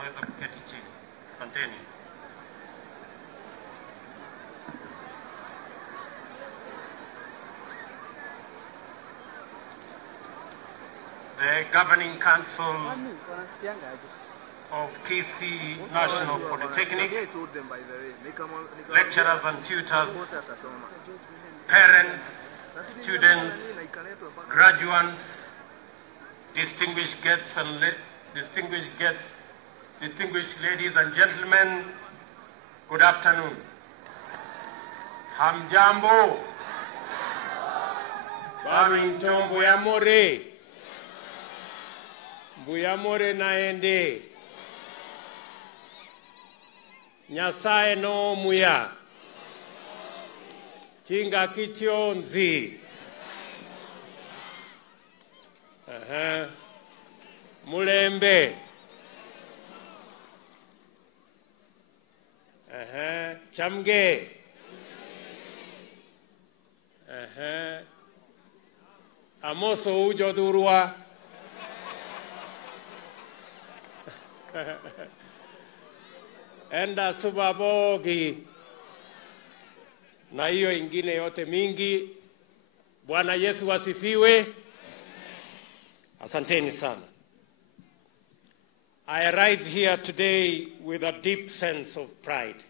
mnaweza kuketi chini. Asanteni. The Governing Council of Kisii National Polytechnic, lecturers and tutors, parents, students, graduates, distinguished guests, distinguished ladies and gentlemen, good afternoon. Hamjambo. Babinto mbuyamore. Mbuyamore naende. Nyasaye no muya. Chinga kichionzi. Mulembe. Chamge. Amoso ujo durwa. Enda subabogi. Na hiyo ingine yote mingi. Bwana Yesu asifiwe. Asanteni sana. I arrive here today with a deep sense of pride.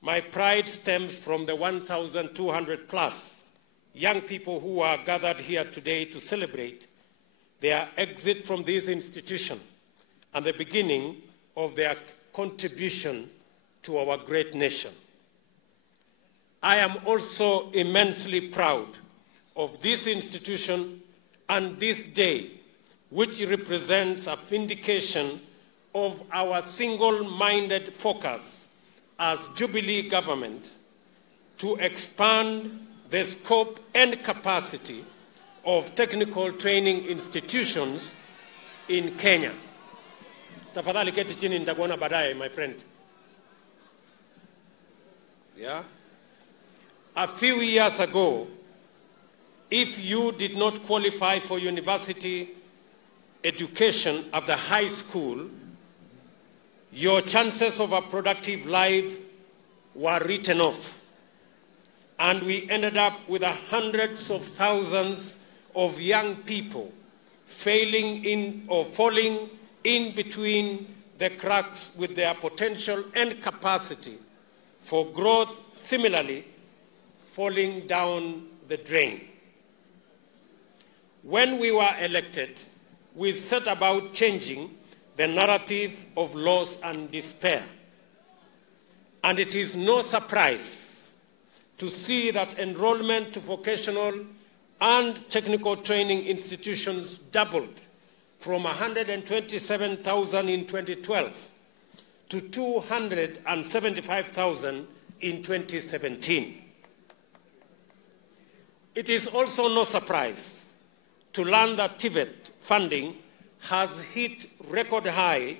My pride stems from the 1,200 plus young people who are gathered here today to celebrate their exit from this institution and the beginning of their contribution to our great nation. I am also immensely proud of this institution and this day, which represents a vindication of our single-minded focus as Jubilee government to expand the scope and capacity of technical training institutions in Kenya. Tafadhali keti chini nitakuona baadaye, my friend. Yeah? A few years ago, if you did not qualify for university education after high school, your chances of a productive life were written off. And we ended up with hundreds of thousands of young people failing in or falling in between the cracks with their potential and capacity for growth, similarly falling down the drain. When we were elected, we set about changing the narrative of loss and despair. And it is no surprise to see that enrollment to vocational and technical training institutions doubled from 127,000 in 2012 to 275,000 in 2017. It is also no surprise to learn that TVET funding has hit record high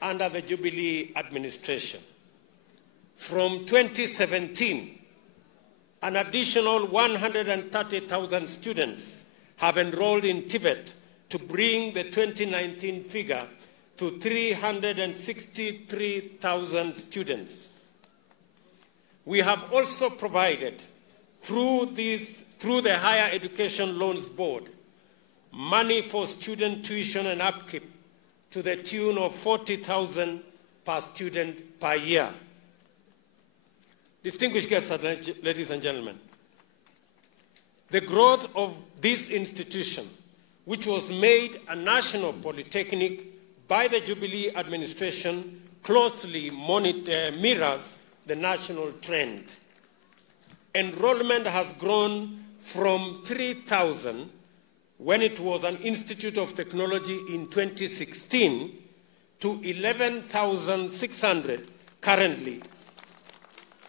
under the Jubilee administration. From 2017, an additional 130,000 students have enrolled in TVET to bring the 2019 figure to 363,000 students. We have also provided, through the Higher Education Loans Board, money for student tuition and upkeep to the tune of 40,000 per student per year. Distinguished guests, ladies and gentlemen, the growth of this institution, which was made a national polytechnic by the Jubilee administration, closely mirrors the national trend. Enrollment has grown from 3,000 when it was an Institute of Technology in 2016 to 11,600 currently,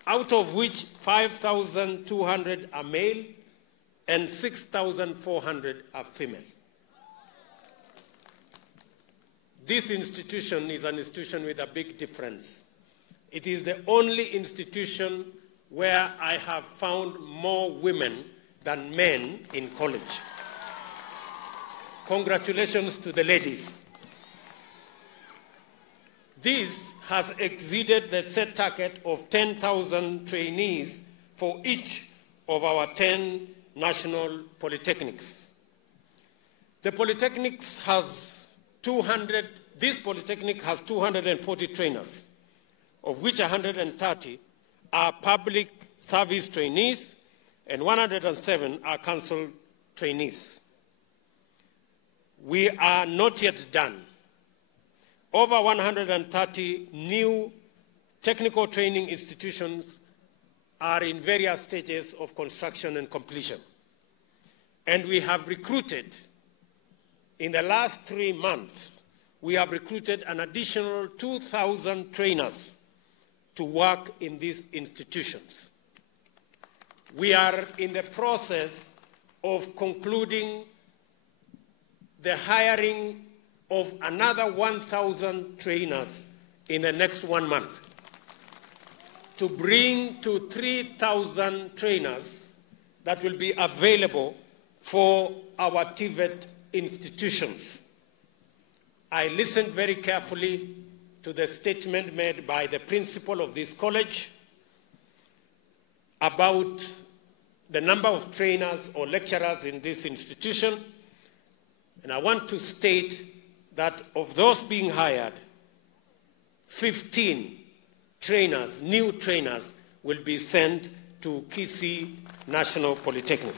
out of which 5,200 are male and 6,400 are female. This institution is an institution with a big difference. It is the only institution where I have found more women than men in college. Congratulations to the ladies. This has exceeded the set target of 10,000 trainees for each of our 10 national polytechnics. This polytechnic has 240 trainers, of which 130 are public service trainees and 107 are council trainees. We are not yet done. Over 130 new technical training institutions are in various stages of construction and completion. And we have recruited, in the last 3 months, we have recruited an additional 2,000 trainers to work in these institutions. We are in the process of concluding the hiring of another 1,000 trainers in the next 1 month to bring to 3,000 trainers that will be available for our TVET institutions. I listened very carefully to the statement made by the principal of this college about the number of trainers or lecturers in this institution, and I want to state that of those being hired, 15 trainers, new trainers, will be sent to Kisii National Polytechnic.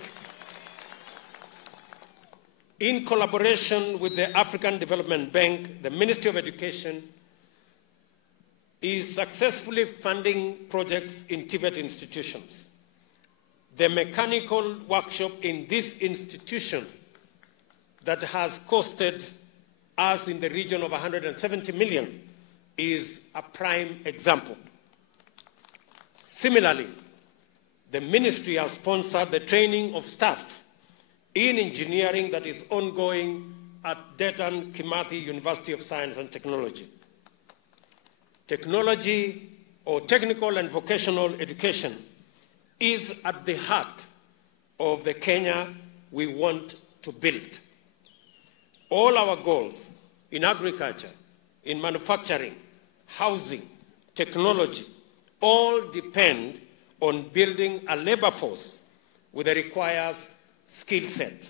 In collaboration with the African Development Bank, the Ministry of Education is successfully funding projects in TVET institutions. The mechanical workshop in this institution that has costed us in the region of 170 million is a prime example. Similarly, the ministry has sponsored the training of staff in engineering that is ongoing at Dedan Kimathi University of Science and Technology. Technology or technical and vocational education is at the heart of the Kenya we want to build. All our goals in agriculture, in manufacturing, housing, technology, all depend on building a labor force with the required skill set.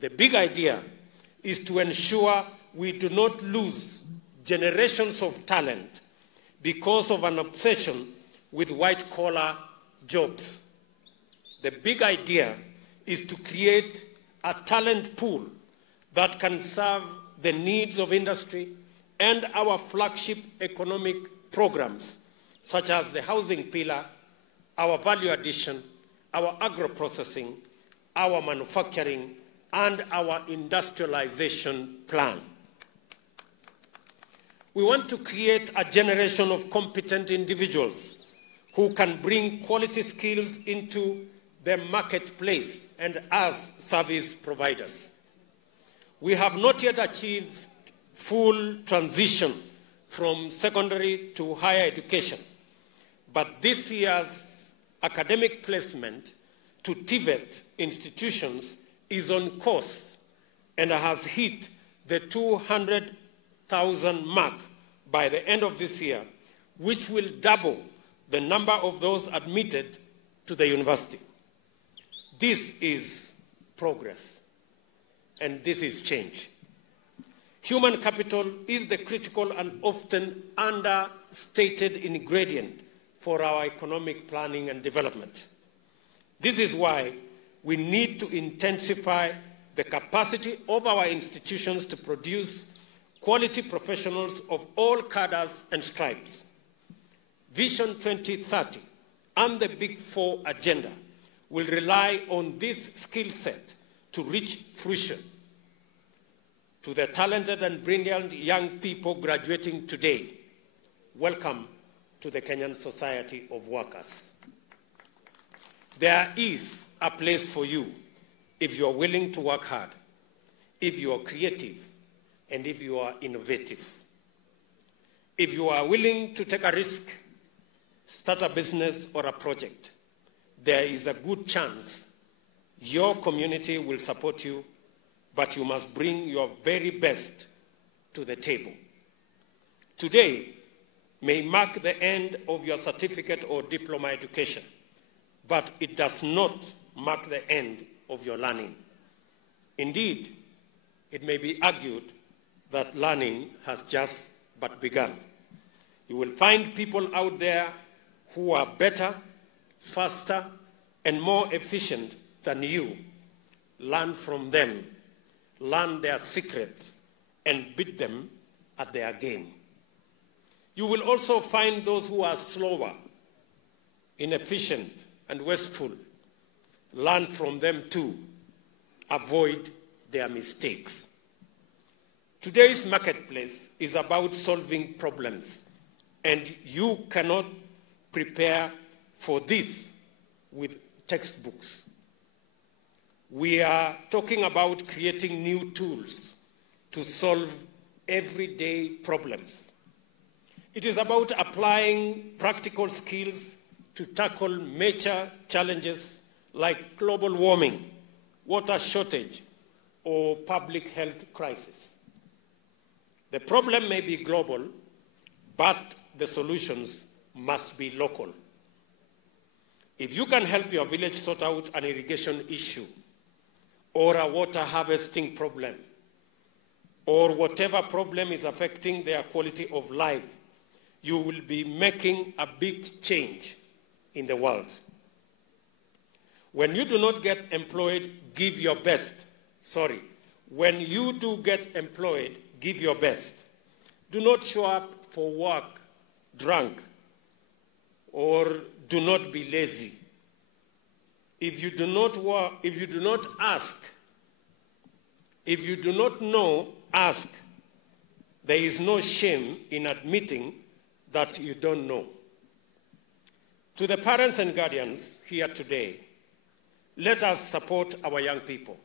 The big idea is to ensure we do not lose generations of talent because of an obsession with white-collar jobs. The big idea is to create a talent pool that can serve the needs of industry and our flagship economic programs, such as the housing pillar, our value addition, our agro-processing, our manufacturing, and our industrialization plan. We want to create a generation of competent individuals who can bring quality skills into the marketplace and as service providers. We have not yet achieved full transition from secondary to higher education, but this year's academic placement to TVET institutions is on course and has hit the 200,000 mark by the end of this year, which will double the number of those admitted to the university. This is progress, and this is change. Human capital is the critical and often understated ingredient for our economic planning and development. This is why we need to intensify the capacity of our institutions to produce quality professionals of all cadres and stripes. Vision 2030 and the Big Four agenda will rely on this skill set to reach fruition. To the talented and brilliant young people graduating today, welcome to the Kenyan Society of Workers. There is a place for you if you are willing to work hard, if you are creative, and if you are innovative. If you are willing to take a risk, start a business or a project, there is a good chance your community will support you, but you must bring your very best to the table. today may mark the end of your certificate or diploma education, but it does not mark the end of your learning. Indeed, it may be argued that learning has just but begun. You will find people out there who are better, faster, and more efficient than you. Learn from them, learn their secrets, and beat them at their game. You will also find those who are slower, inefficient, and wasteful. Learn from them too. Avoid their mistakes. Today's marketplace is about solving problems, and you cannot prepare for this with textbooks. We are talking about creating new tools to solve everyday problems. It is about applying practical skills to tackle major challenges like global warming, water shortage, or public health crisis. The problem may be global, but the solutions must be local. If you can help your village sort out an irrigation issue, or a water harvesting problem, or whatever problem is affecting their quality of life, you will be making a big change in the world. When you do not get employed, give your best. When you do get employed, give your best. Do not show up for work drunk, or do not be lazy. If you do not ask, if you do not know, ask. There is no shame in admitting that you don't know. To the parents and guardians here today, let us support our young people.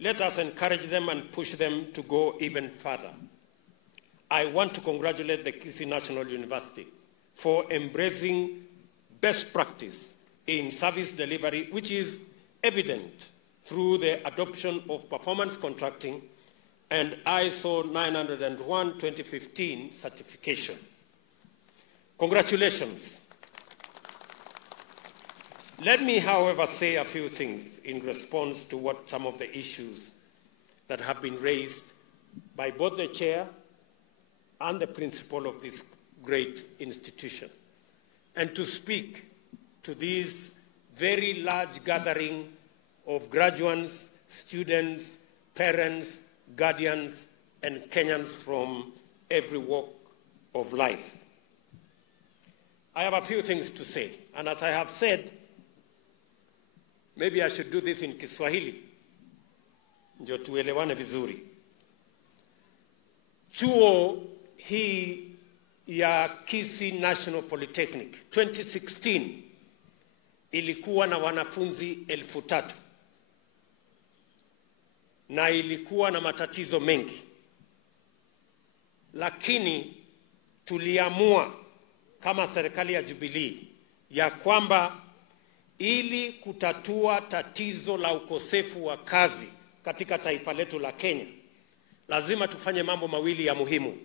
Let us encourage them and push them to go even further. I want to congratulate the Kisii National University for embracing best practice in service delivery, which is evident through the adoption of performance contracting and ISO 901-2015 certification. Congratulations. Let me, however, say a few things in response to what some of the issues that have been raised by both the chair and the principal of this great institution, and to speak to this very large gathering of graduates, students, parents, guardians, and Kenyans from every walk of life. I have a few things to say, and as I have said, maybe I should do this in Kiswahili, ndio tuelewane vizuri. Chuo hii ya Kisii National Polytechnic 2016 ilikuwa na wanafunzi 3,000 na ilikuwa na matatizo mengi, lakini tuliamua kama serikali ya Jubilee ya kwamba ili kutatua tatizo la ukosefu wa kazi katika taifa letu la Kenya, lazima tufanye mambo mawili ya muhimu.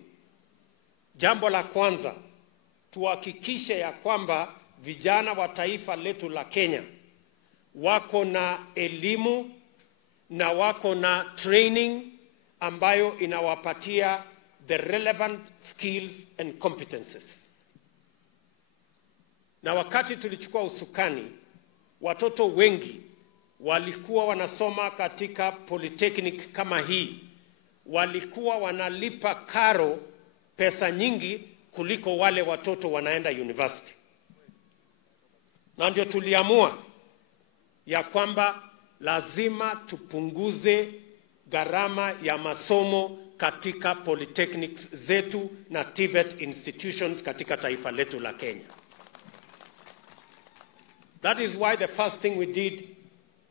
Jambo la kwanza, tuhakikishe ya kwamba vijana wa taifa letu la Kenya wako na elimu na wako na training ambayo inawapatia the relevant skills and competences. Na wakati tulichukua usukani, watoto wengi walikuwa wanasoma katika polytechnic kama hii, walikuwa wanalipa karo pesa nyingi kuliko wale watoto wanaenda university. Na ndio tuliamua ya kwamba lazima tupunguze gharama ya masomo katika polytechnics zetu na TVET institutions katika taifa letu la Kenya. That is why the first thing we did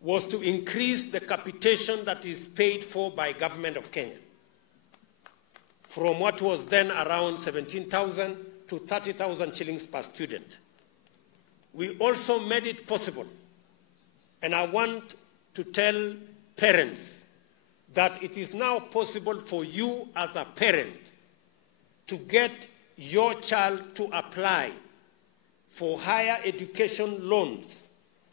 was to increase the capitation that is paid for by government of Kenya from what was then around 17,000 to 30,000 shillings per student. We also made it possible, and I want to tell parents that it is now possible for you as a parent to get your child to apply for higher education loans,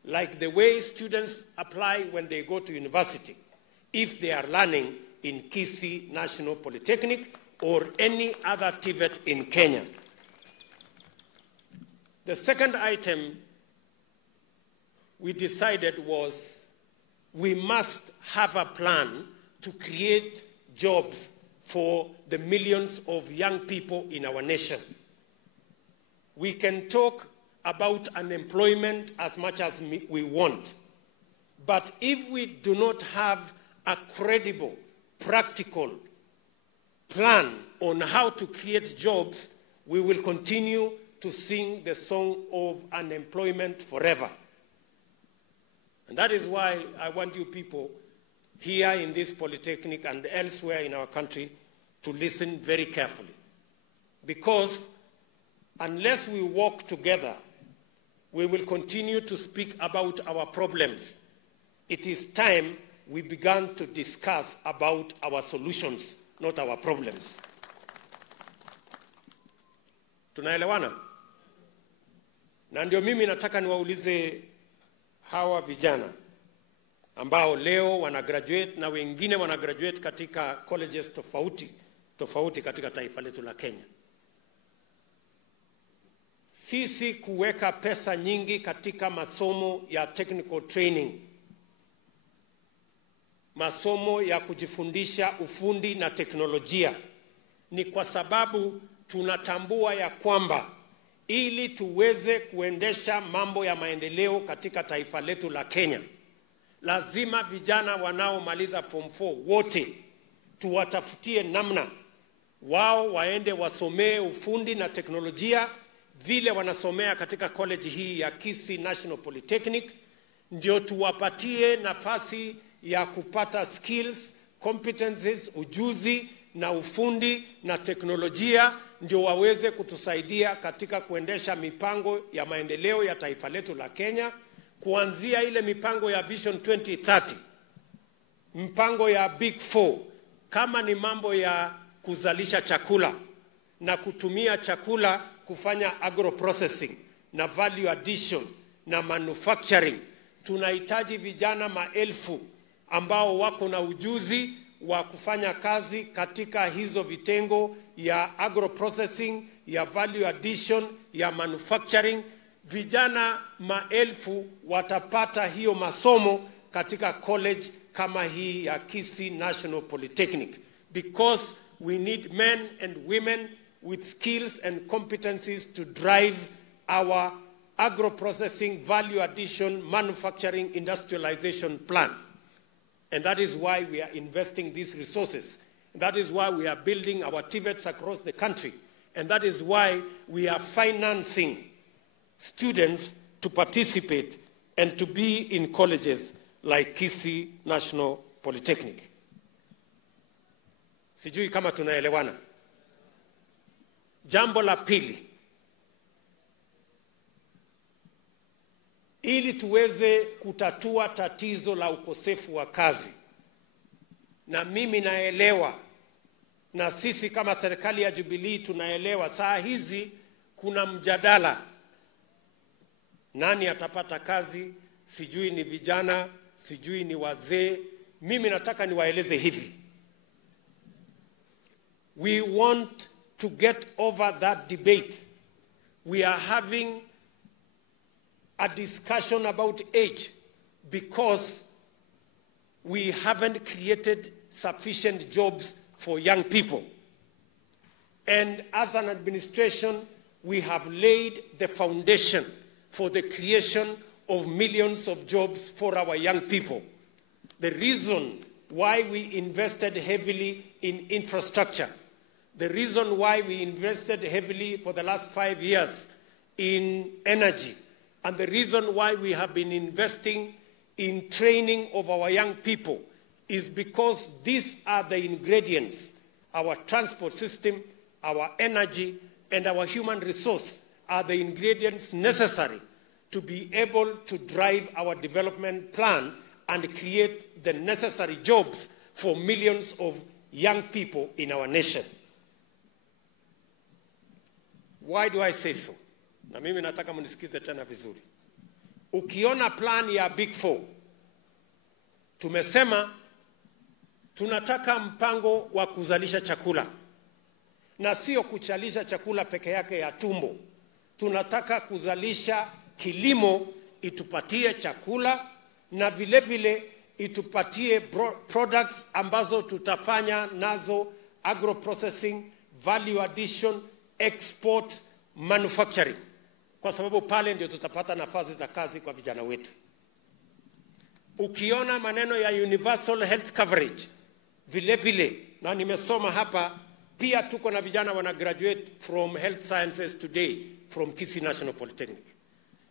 like the way students apply when they go to university, if they are learning in Kisii National Polytechnic or any other TVET in Kenya. The second item we decided was we must have a plan to create jobs for the millions of young people in our nation. We can talk about unemployment as much as we want, but if we do not have a credible, practical plan on how to create jobs, we will continue to sing the song of unemployment forever. And that is why I want you people here in this polytechnic and elsewhere in our country to listen very carefully. Because unless we work together, we will continue to speak about our problems. It is time we began to discuss about our solutions, not our problems. Tunaelewana? Na ndio mimi nataka niwaulize hawa vijana ambao leo wanagraduate na wengine wanagraduate katika colleges tofauti katika taifa letu la Kenya. Sisi kuweka pesa nyingi katika masomo ya technical training, masomo ya kujifundisha ufundi na teknolojia, ni kwa sababu tunatambua ya kwamba ili tuweze kuendesha mambo ya maendeleo katika taifa letu la Kenya, lazima vijana wanaomaliza form 4 wote tuwatafutie namna wao waende wasomee ufundi na teknolojia vile wanasomea katika college hii ya Kisii National Polytechnic, ndio tuwapatie nafasi ya kupata skills, competencies, ujuzi na ufundi na teknolojia, ndio waweze kutusaidia katika kuendesha mipango ya maendeleo ya taifa letu la Kenya, kuanzia ile mipango ya Vision 2030, mpango ya Big 4, kama ni mambo ya kuzalisha chakula na kutumia chakula kufanya agro-processing na value addition na manufacturing. Tunahitaji vijana maelfu ambao wako na ujuzi wa kufanya kazi katika hizo vitengo ya agro-processing, ya value addition, ya manufacturing. Vijana maelfu watapata hiyo masomo katika college kama hii ya Kisii National Polytechnic, because we need men and women with skills and competencies to drive our agro-processing, value addition, manufacturing, industrialization plan. And that is why we are investing these resources. That is why we are building our TVETs across the country. And that is why we are financing students to participate and to be in colleges like Kisii National Polytechnic. Sijui kama tunaelewana. Jambo la pili, ili tuweze kutatua tatizo la ukosefu wa kazi, na mimi naelewa, na sisi kama serikali ya Jubilee tunaelewa, saa hizi kuna mjadala, nani atapata kazi, sijui ni vijana, sijui ni wazee. Mimi nataka niwaeleze hivi, we want to get over that debate. We are having a discussion about age because we haven't created sufficient jobs for young people. And as an administration, we have laid the foundation for the creation of millions of jobs for our young people. The reason why we invested heavily in infrastructure, the reason why we invested heavily for the last 5 years in energy, and the reason why we have been investing in training of our young people is because these are the ingredients. Our transport system, our energy, and our human resource are the ingredients necessary to be able to drive our development plan and create the necessary jobs for millions of young people in our nation. Why do I say so? Na mimi nataka munisikize tena vizuri. Ukiona plan ya Big Four, tumesema tunataka mpango wa kuzalisha chakula. Na sio kuchalisha chakula peke yake ya tumbo. Tunataka kuzalisha kilimo itupatie chakula na vile vile itupatie products ambazo tutafanya nazo agro processing, value addition, export, manufacturing. Kwa sababu pale ndio tutapata nafasi za kazi kwa vijana wetu. Ukiona maneno ya universal health coverage, vile vile, na nimesoma hapa, pia tuko na vijana wana graduate from health sciences today from Kisii National Polytechnic.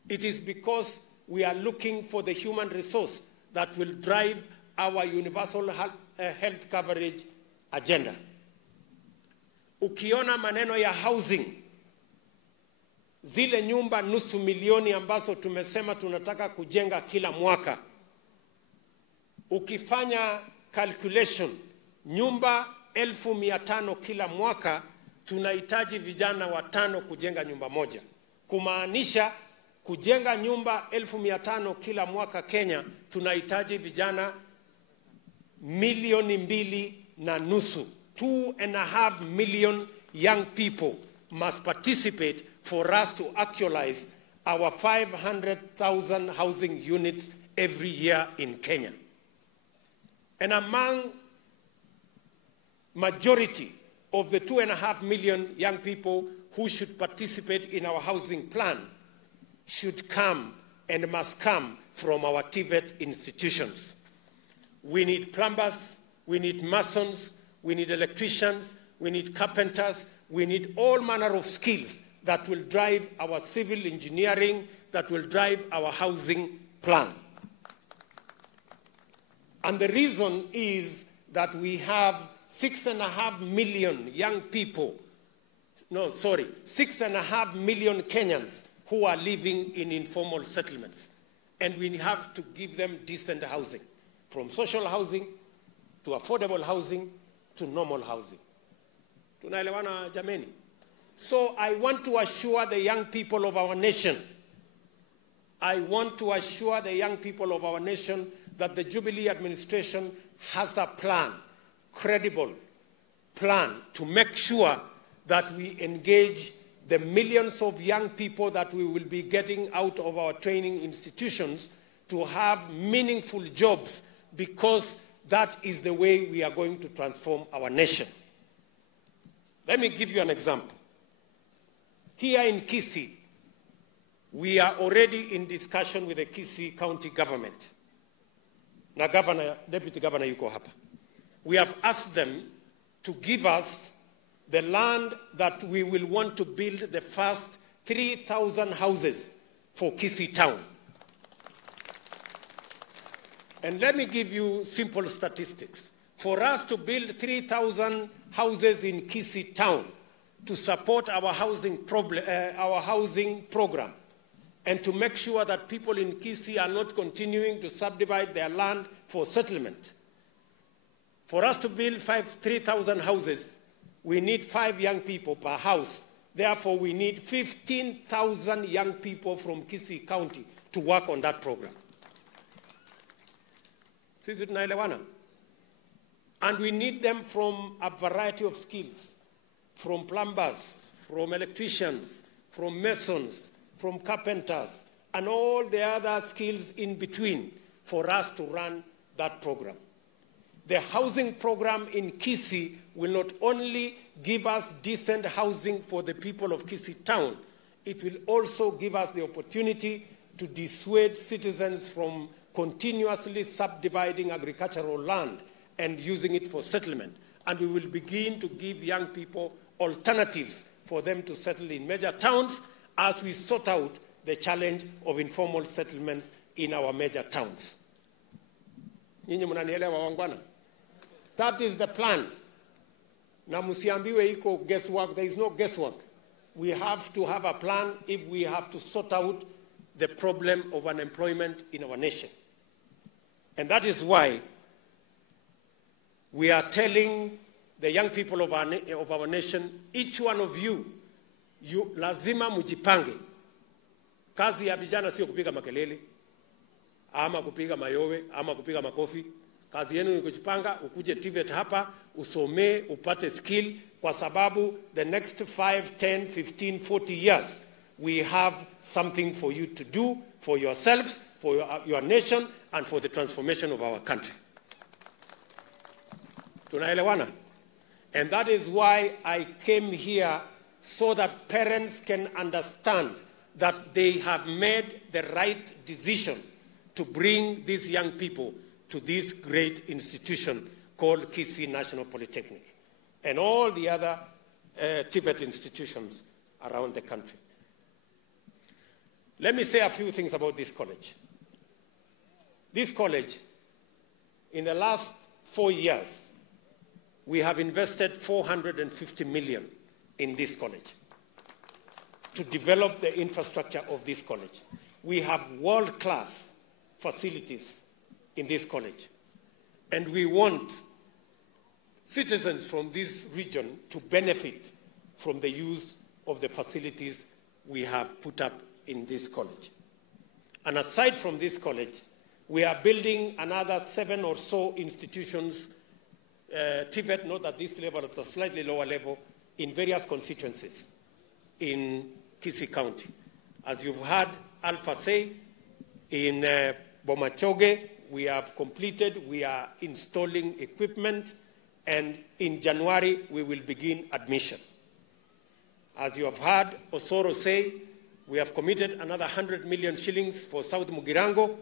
It is because we are looking for the human resource that will drive our universal health coverage agenda. Ukiona maneno ya housing, zile nyumba 500,000 ambazo tumesema tunataka kujenga kila mwaka, ukifanya calculation, nyumba 1,500 kila mwaka, tunahitaji vijana 5 kujenga nyumba moja. Kumaanisha kujenga nyumba 1,500 kila mwaka Kenya, tunahitaji vijana 2.5 million. 2.5 million young people must participate for us to actualize our 500,000 housing units every year in Kenya. And among majority of the 2.5 million young people who should participate in our housing plan should come and must come from our TVET institutions. We need plumbers, we need masons, we need electricians, we need carpenters, we need all manner of skills that will drive our civil engineering, that will drive our housing plan. And the reason is that we have 6.5 million young people, 6.5 million Kenyans who are living in informal settlements. And we have to give them decent housing, from social housing to affordable housing to normal housing. Tunaelewana jameni? So I want to assure the young people of our nation, that the Jubilee administration has a plan, credible plan, to make sure that we engage the millions of young people that we will be getting out of our training institutions to have meaningful jobs, because that is the way we are going to transform our nation. Let me give you an example. Here in Kisii, we are already in discussion with the Kisii County government. Na Deputy Governor yuko hapa. We have asked them to give us the land that we will want to build the first 3,000 houses for Kisii town. And let me give you simple statistics. For us to build 3,000 houses in Kisii town to support our housing program, and to make sure that people in Kisii are not continuing to subdivide their land for settlement. For us to build 3,000 houses, we need 5 young people per house. Therefore, we need 15,000 young people from Kisii County to work on that program. Sisi tunaelewana? And we need them from a variety of skills, from plumbers, from electricians, from masons, from carpenters, and all the other skills in between for us to run that program. The housing program in Kisii will not only give us decent housing for the people of Kisii town, it will also give us the opportunity to dissuade citizens from continuously subdividing agricultural land and using it for settlement. And we will begin to give young people alternatives for them to settle in major towns as we sort out the challenge of informal settlements in our major towns. Nyinyi mnanielewa wangwana? That is the plan. Na musiambiwe iko guesswork. There is no guesswork. We have to have a plan if we have to sort out the problem of unemployment in our nation. And that is why we are telling the young people of our nation, each one of you lazima mjipange. Kazi ya vijana sio kupiga makelele, ama kupiga mayowe, ama kupiga makofi. Kazi yenu ni kujipanga, ukuje TVET hapa, usomee, upate skill, kwa sababu the next 5, 10, 15, 40 years, we have something for you to do, for yourselves, for your nation, and for the transformation of our country. Tunaelewana? And that is why I came here, so that parents can understand that they have made the right decision to bring these young people to this great institution called Kisii National Polytechnic and all the other TVET institutions around the country. Let me say a few things about this college. This college, in the last 4 years, we have invested 450 million in this college to develop the infrastructure of this college. We have world-class facilities in this college. And we want citizens from this region to benefit from the use of the facilities we have put up in this college. And aside from this college, we are building another 7 or so institutions, TVET, not at this level, at a slightly lower level, in various constituencies in Kisii County. As you've heard Alpha say, in Bomachoge, we have completed, we are installing equipment, and in January, we will begin admission. As you have heard Osoro say, we have committed another 100 million shillings for South Mugirango.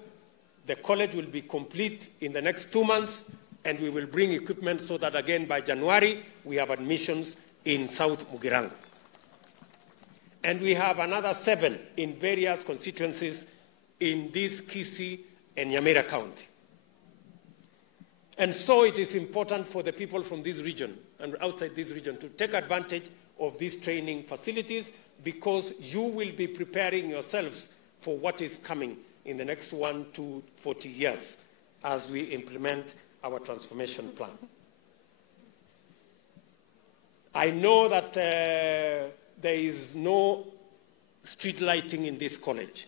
The college will be complete in the next 2 months, and we will bring equipment so that, again, by January, we have admissions in South Mugirango. And we have another 7 in various constituencies in this Kisii and Nyamira County. And so it is important for the people from this region and outside this region to take advantage of these training facilities, because you will be preparing yourselves for what is coming in the next 1 to 40 years as we implement our transformation plan. I know that there is no street lighting in this college.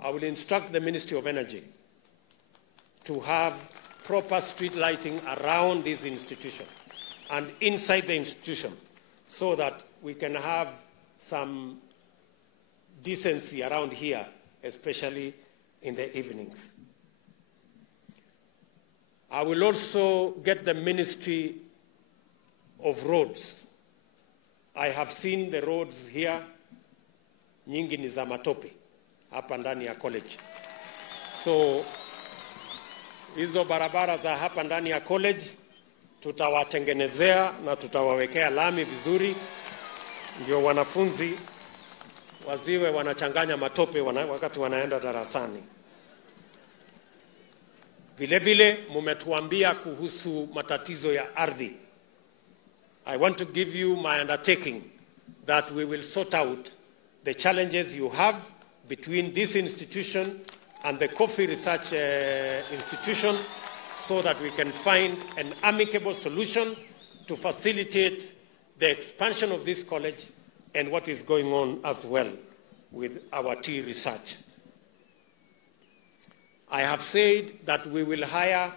I will instruct the Ministry of Energy to have proper street lighting around this institution and inside the institution, so that we can have some decency around here, especially in the evenings. I will also get the Ministry of Roads. I have seen the roads here, nyingi ni za matope hapa ndani ya college. So hizo barabara za hapa ndani ya college tutawatengenezea na tutawawekea lami vizuri, ndio wanafunzi waziwe wanachanganya matope wakati wanaenda darasani. Vile vile mumetuambia kuhusu matatizo ya ardhi. I want to give you my undertaking that we will sort out the challenges you have between this institution and the Coffee Research Institution, so that we can find an amicable solution to facilitate the expansion of this college and what is going on as well with our tea research. I have said that we will hire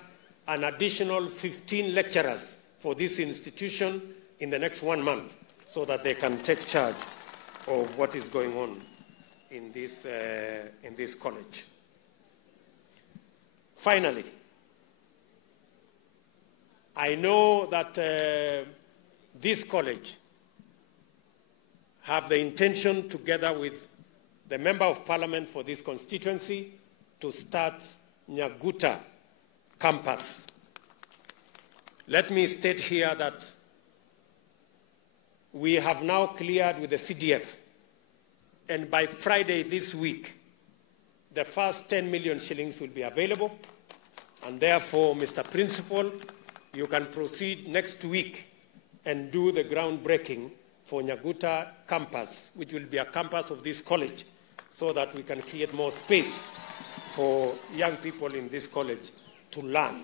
an additional 15 lecturers for this institution in the next 1 month, so that they can take charge of what is going on in this college. Finally, I know that this college have the intention, together with the Member of Parliament for this constituency, to start Nyaguta campus. Let me state here that we have now cleared with the CDF, and by Friday this week, the first 10 million shillings will be available, and therefore, Mr. Principal, you can proceed next week and do the groundbreaking for Nyaguta campus, which will be a campus of this college, so that we can create more space for young people in this college to learn.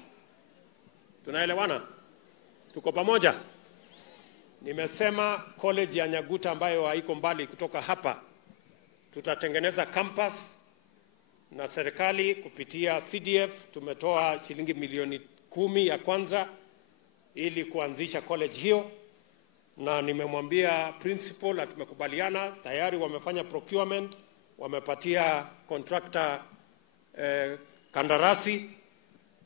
Tunaelewana? Tuko pamoja? Nimesema college ya Nyaguta ambayo haiko mbali kutoka hapa, tutatengeneza campus na serikali kupitia CDF tumetoa shilingi milioni 10 ya kwanza ili kuanzisha college hiyo, na nimemwambia principal na tumekubaliana tayari, wamefanya procurement, wamepatia contractor kandarasi,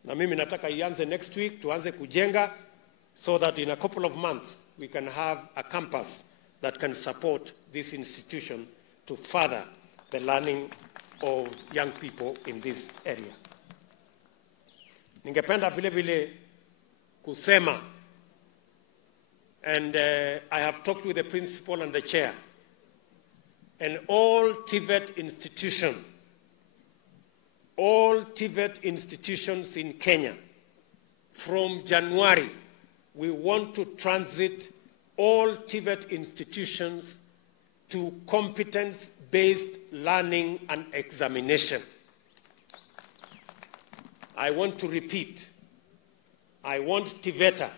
na mimi nataka ianze next week, tuanze kujenga so that in a couple of months we can have a campus that can support this institution to further the learning of young people in this area. Ningependa vile vile kusema, and I have talked with the principal and the chair, and all TVET institutions in Kenya, from January, we want to transit all TVET institutions to competence-based learning and examination. I want to repeat, I want TVETA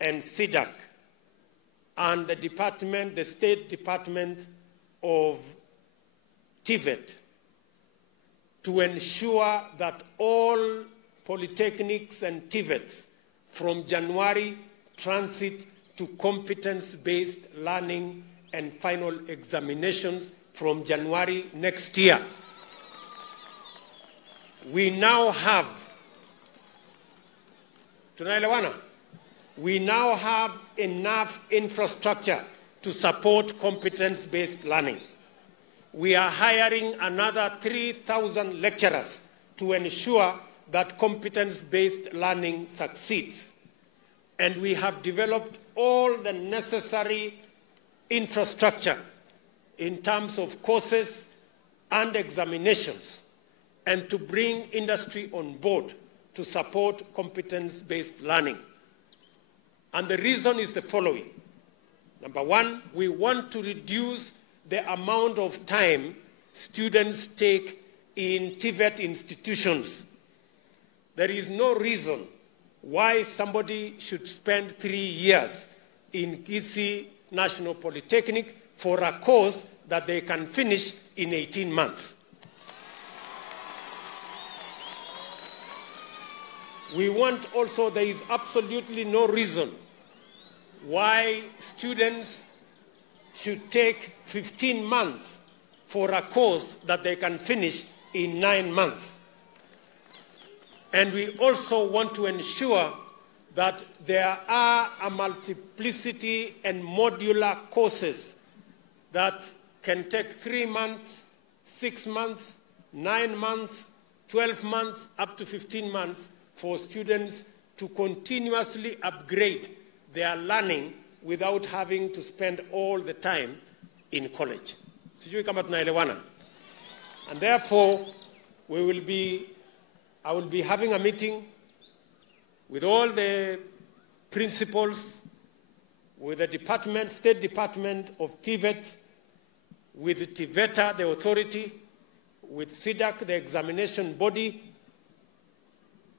and SIDAC and the State Department of TVET to ensure that all polytechnics and TVETs from January transit to competence-based learning and final examinations from January next year. We now have, tunaelewana? We now have enough infrastructure to support competence-based learning. We are hiring another 3,000 lecturers to ensure that competence-based learning succeeds. And we have developed all the necessary infrastructure in terms of courses and examinations, and to bring industry on board to support competence-based learning. And the reason is the following. Number one, we want to reduce the amount of time students take in TVET institutions. There is no reason why somebody should spend 3 years in Kisii National Polytechnic for a course that they can finish in 18 months. We want also, there is absolutely no reason why students should take 15 months for a course that they can finish in 9 months. And we also want to ensure that there are a multiplicity and modular courses that can take 3 months, 6 months, 9 months, 12 months, up to 15 months for students to continuously upgrade their learning without having to spend all the time in college. Sijui kama tunaelewana. And therefore, I will be having a meeting with all the principals, with the State Department of TVET, with TVETA, the authority, with SIDAC, the examination body,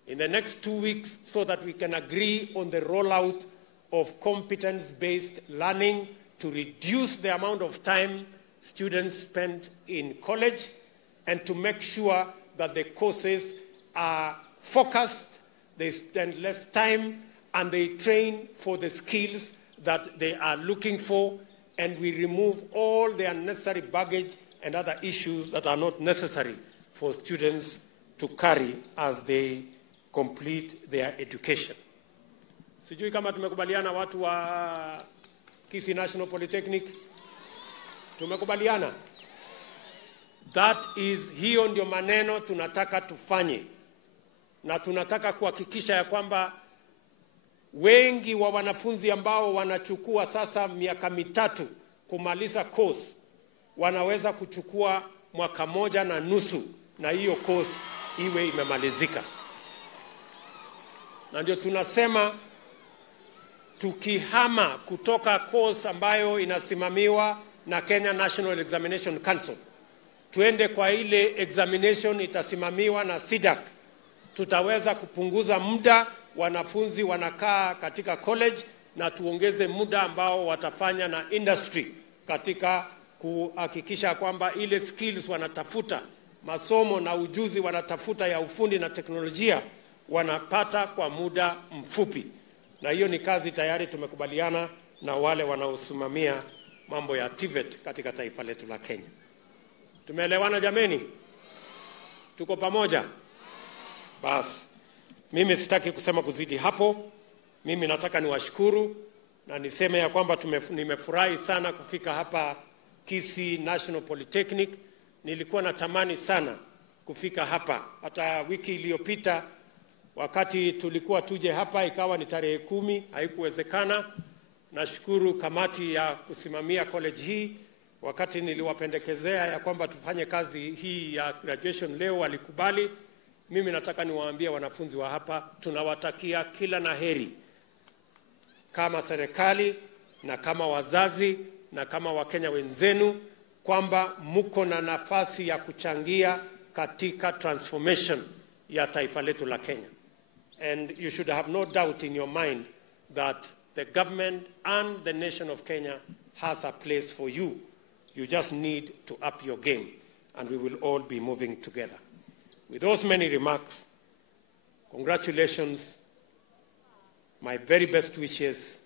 in the next 2 weeks, so that we can agree on the rollout of competence-based learning to reduce the amount of time students spend in college, and to make sure that the courses are focused, they spend less time, and they train for the skills that they are looking for, and we remove all the unnecessary baggage and other issues that are not necessary for students to carry as they complete their education. Sijui kama tumekubaliana watu wa Kisii National Polytechnic? Tumekubaliana? That is, hiyo ndio maneno tunataka tufanye. Na tunataka kuhakikisha ya kwamba wengi wa wanafunzi ambao wanachukua sasa miaka 3 kumaliza course, wanaweza kuchukua 1.5 na hiyo course iwe imemalizika. Na ndio tunasema tukihama kutoka course ambayo inasimamiwa na Kenya National Examination Council, tuende kwa ile examination itasimamiwa na SIDAC, tutaweza kupunguza muda wanafunzi wanakaa katika college na tuongeze muda ambao watafanya na industry katika kuhakikisha kwamba ile skills wanatafuta, masomo na ujuzi wanatafuta ya ufundi na teknolojia wanapata kwa muda mfupi. Na hiyo ni kazi tayari tumekubaliana na wale wanaosimamia mambo ya TVET katika taifa letu la Kenya. Tumeelewana jameni? Tuko pamoja? Basi mimi sitaki kusema kuzidi hapo. Mimi nataka niwashukuru na niseme ya kwamba nimefurahi sana kufika hapa Kisii National Polytechnic. Nilikuwa natamani sana kufika hapa. Hata wiki iliyopita wakati tulikuwa tuje hapa ikawa ni tarehe 10, haikuwezekana. Nashukuru kamati ya kusimamia college hii, wakati niliwapendekezea ya kwamba tufanye kazi hii ya graduation leo walikubali. Mimi nataka niwaambie wanafunzi wa hapa tunawatakia kila laheri kama serikali na kama wazazi na kama Wakenya wenzenu, kwamba mko na nafasi ya kuchangia katika transformation ya taifa letu la Kenya. And you should have no doubt in your mind that the government and the nation of Kenya has a place for you. You just need to up your game, and we will all be moving together. With those many remarks, congratulations, my very best wishes,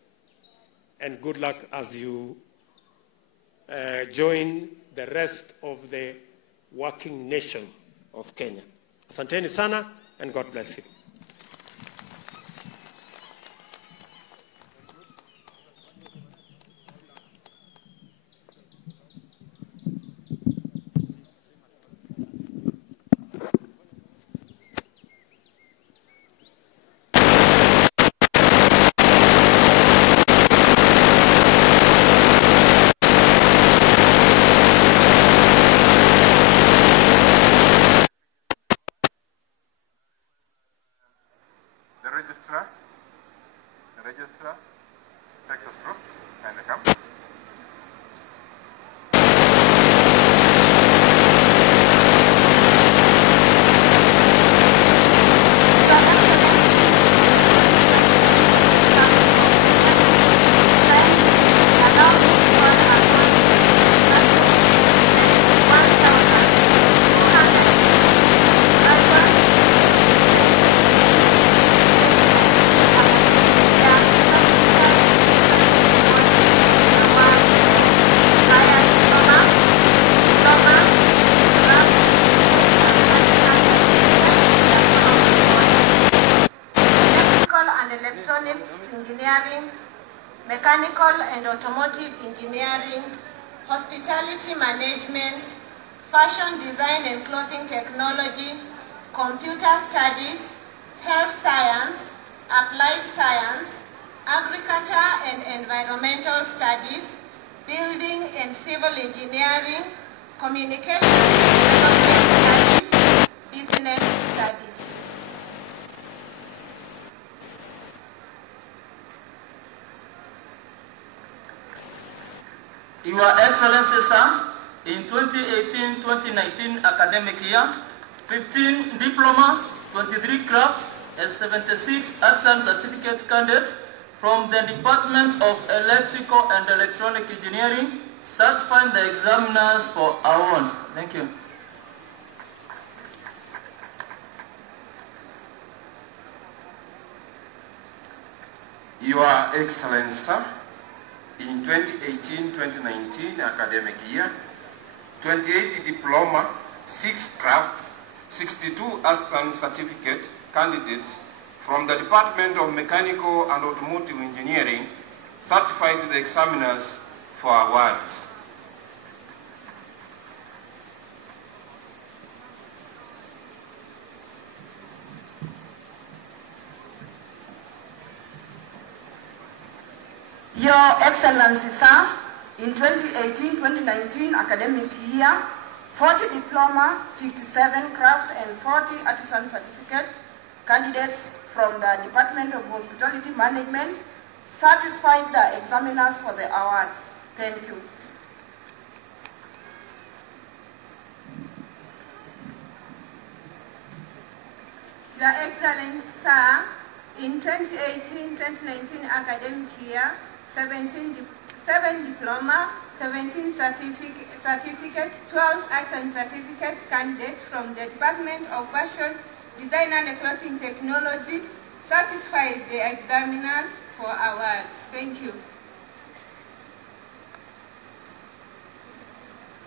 and good luck as you join the rest of the working nation of Kenya. Asanteni sana, and God bless you. The registrar takes us through. Kindly come. Engineering, Mechanical and Automotive Engineering, Hospitality Management, Fashion Design and Clothing Technology, Computer Studies, Health Science, Applied Science, Agriculture and Environmental Studies, Building and Civil Engineering, Communication and Development Studies, Business Studies. Your Excellency, sir, in 2018-2019 academic year, 15 diploma, 23 craft, and 76 arts and certificate candidates from the Department of Electrical and Electronic Engineering certified the examiners for awards. Thank you. Your Excellency, sir, in 2018-2019 academic year, 28 diploma, 6 craft, 62 arts and certificate candidates from the Department of Mechanical and Automotive Engineering certified the examiners for awards. Your Excellency, sir, in 2018-2019 academic year, 40 diploma, 57 craft and 40 artisan certificate candidates from the Department of Hospitality Management satisfied the examiners for the awards. Thank you. Your Excellency, sir, In 2018-2019 academic year, 7 diploma, 17 certificate, 12 arts and certificate candidates from the Department of Fashion, Design and Clothing Technology satisfied the examiners for awards. Thank you.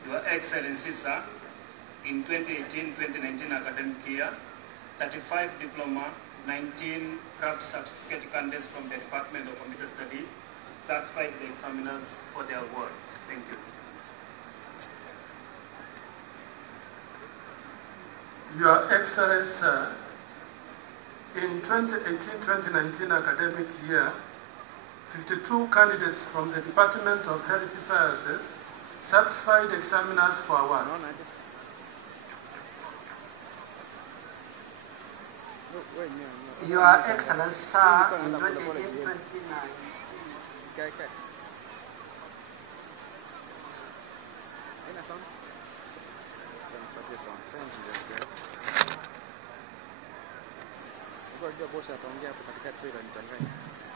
Your Excellency, sir, in 2018-2019 academic year, 35 diploma, 19 craft certificate candidates from the Department of Computer Studies satisfied the examiners for their awards. Thank you. Your Excellency, in 2018-2019 academic year, 52 candidates from the Department of Health Sciences satisfied examiners for awards. Your Excellency, sir, in 2018-2019.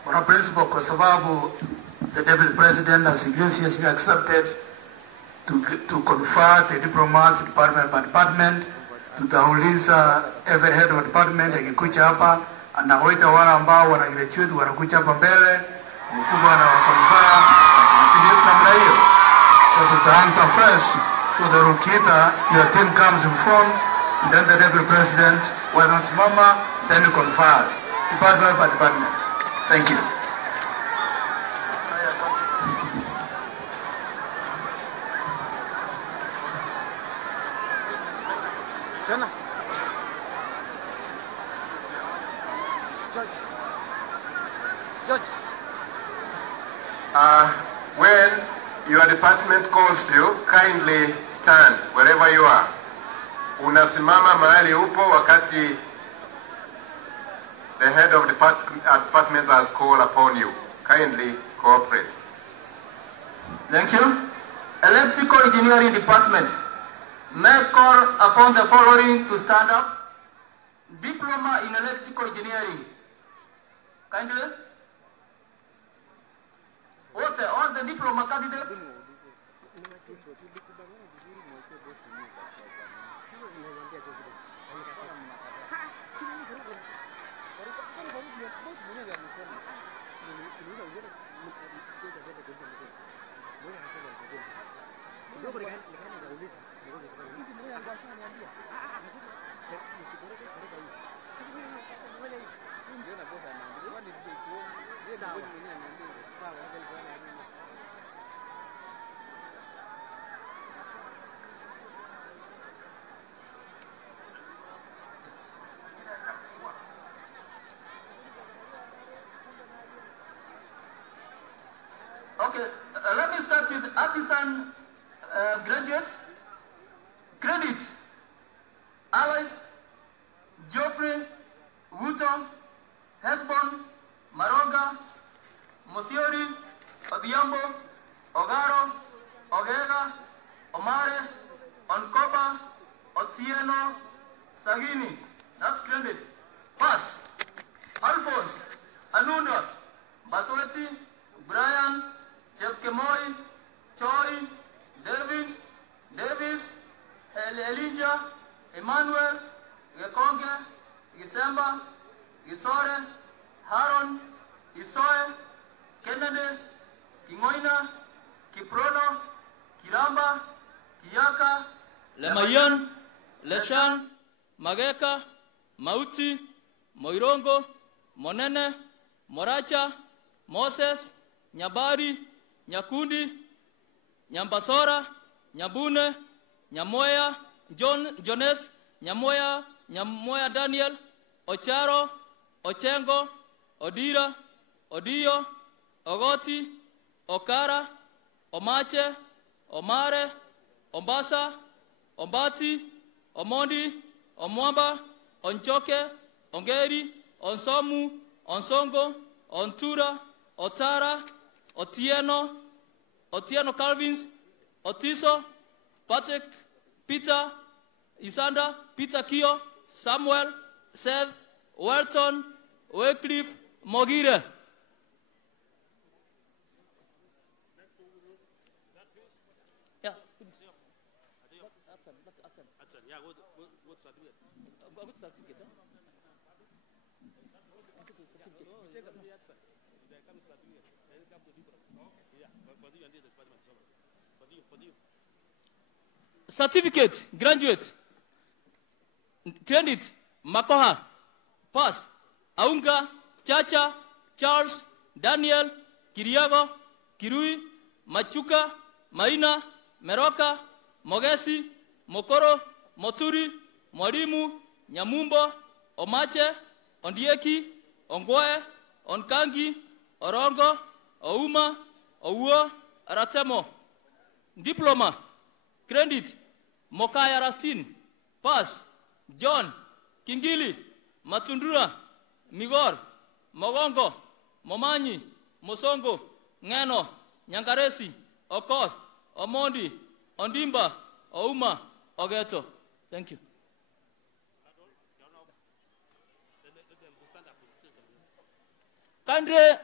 On principle, kwa sababu the Deputy President has graciously accepted to confer the diplomas department by department. Tutauliza every head of department akikuja hapa anawaita wale ambao wanagraduate wanakuja hapa mbele, mkubwa anawakonfirm namna hiyo. Sasa tutaanza fresh, so the Rukita, your team comes informed, then the Deputy President wanasimama, then he confers department by department. Thank you. When your department calls you, kindly stand wherever you are. Unasimama mahali upo wakati the head of department has called upon you. Kindly cooperate. Thank you. Electrical Engineering Department, may call upon the following to stand up. Diploma in Electrical Engineering. Kindly. What all the diploma candidates? Okay, let me start with artisan graduates. Credit: Alois, Geoffrey, Ruto, Hesbon, Maronga, Mosiori, Obiambo, Ogaro, Ogega, Omare, Onkoba, Otieno, Sagini. That's credit. Pass: Alphonse, Anunda, Basweti, Brian, Chepkemoi, Choi, David, Davis, Elijah, Emmanuel, Gekonge, Gisemba, Gisore, Haron, Isoe, Kennedy, Kingoina, Kiprono, Kiramba, Kiyaka, Lemayan, Leshan, Mageka, Mauti, Moirongo, Monene, Moracha, Moses, Nyabari, Nyakundi, Nyambasora, Nyabune, Nyamoya, Jones, Nyamoya Daniel, Ocharo, Ochengo, Odira, Odio, Ogoti, Okara, Omache, Omare, Ombasa, Ombati, Omondi, Omwamba, Onchoke, Ongeri, Onsomu, Onsongo, Ontura, Otara, Otieno Calvins, Otiso, Patrick, Peter, Isanda, Peter Kio, Samuel, Seth, Welton, Wycliffe Mogire. Yeah. Certificate, graduate. Credit, Makoha. Pass, Aunga, Chacha, Charles, Daniel, Kiriago, Kirui, Machuka, Maina, Meroka, Mogesi, Mokoro, Moturi, Mwalimu, Nyamumbo, Omache, Ondieki, Ongwae, Onkangi, Orongo, Ouma, Ouo, Aratemo. Diploma, credit, Mokaya Rastin. Pass, John, Kingili, Matundura, Migor, Mogongo, Momanyi, Mosongo, Ngeno, Nyangaresi, Okoth, Omondi, Ondimba, Ouma, Ogeto. Thank you. Kandre,